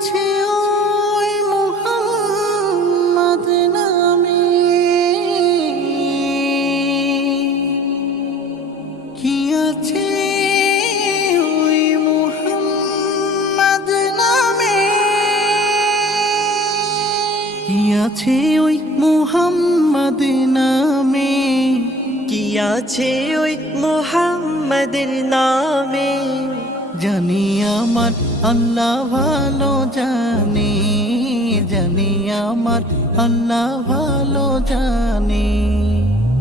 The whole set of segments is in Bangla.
আছে ওই মুহাম্মদ নামে, কি আছে ওই মুহাম্মদ নামে, কি আছে ওই মুহাম্মদ নামে, কি আছে ওই মুহাম্মাদের নামে। জানি আমার আল্লাহ ভালো জানে, জানি আমার আল্লাহ ভালো জানে।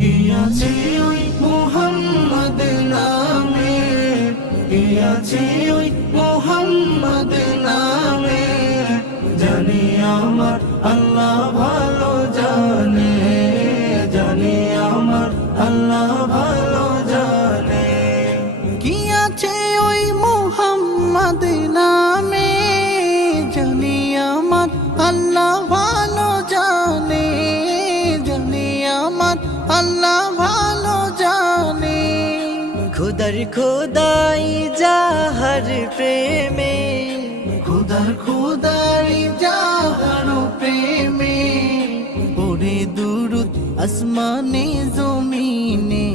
কি আছে ওই মুহাম্মদ নামে, কি আছে ওই মুহাম্মদ নামে, জানি আমার আল্লাহ ভালো জানে, জানি আমার আল্লাহ ভালো জানে। কি আছে ওই মুহাম্মদ নামে, জানি আমার আল্লাহ ভালো জানে, জানি আমার আল্লাহ ভালো জানে। খুদার খোদাই যাহার প্রেমে, খুদার খুদাই যাহার প্রেমে, পড়ে দুরুদ আসমানে জমিনে,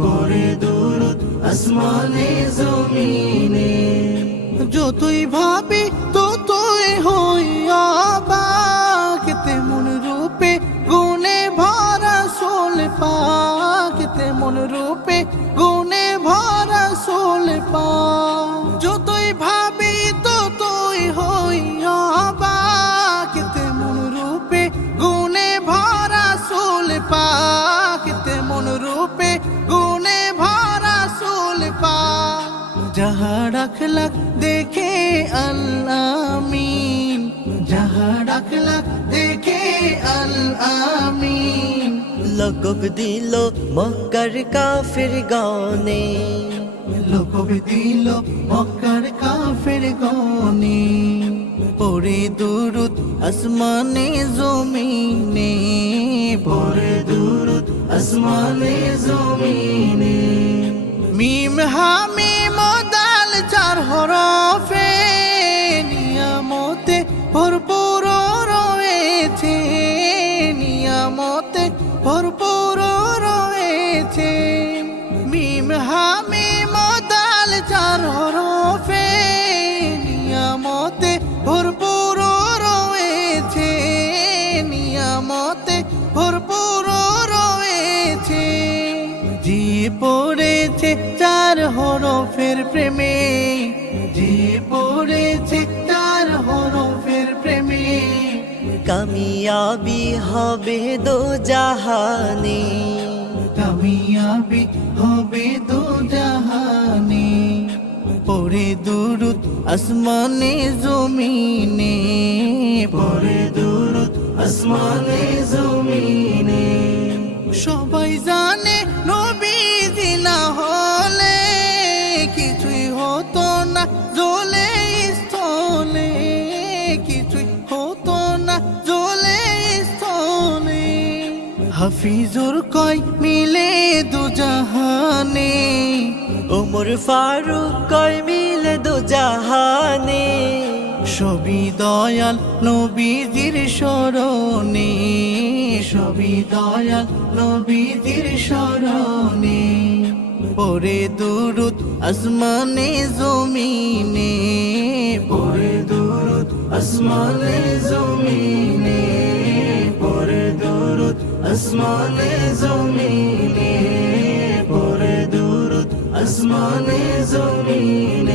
পড়ে দুরুদ আসমানে জমিনে। যতই ভাবি ততই হই অবাক, তেমন রূপে গুণে ভরা সোল পাক, তেমন রূপে গুণে ভরা সোল পাক। যতই ভাবি ততই হই অবাক, তেমন রূপে গুণে ভরা সোল পাক, তেমন রূপে গুণে ভরা সোল পাক। যাহার আখলাক দেখে আল্লাহ আমিন, যাহার আখলাক দেখে আল্লাহ আমিন। লকব দিল মক্কার কাফির গানে, লকব দিল মক্কার কাফের গনে, পড়ে দুরুদ আসমানে জমিনে, পড়ে দুরুদ আসমানে জমিনে। মিম হামিম দাল চার হরফে, নিয়ামতে ভরপুর রয়েছে, নিয়ামতে ভরপুর রয়েছে। মিম হামিম দাল চার হরফে, নিয়ামতে ভরপুর রয়েছে, নিয়ামতে ভরপুর রয়েছে। যে পড়েছে চার হরফের প্রেমে, যে পড়েছে চার হরফের প্রেমে, কামিয়াবি হবে দো জাহানে, কামিয়াবি হবে দো জাহানে। পড়ে দুরুদ আসমানে জমিনে, পড়ে দুরুদ আসমানে জমিনে। সবাই জানে নবীজি না হলে কিছুই হতো না জ্বলে স্থলে, কিছুই হতো না জ্বলে স্থলে। হাফিজুর কয় মিলে দু জাহানে, ওমর ফারুক কয় মিলে দো জাহানে। সবই দয়াল নবীজির শরণে, সবই দয়াল নবীজির শরণে। পড়ে দুরুদ আসমানে জমিনে, পড়ে দুরুদ আসমানে জমিনে, পড়ে দুরুদ আসমানে জমিনে, পড়ে দুরুদ আসমানে জমিনে।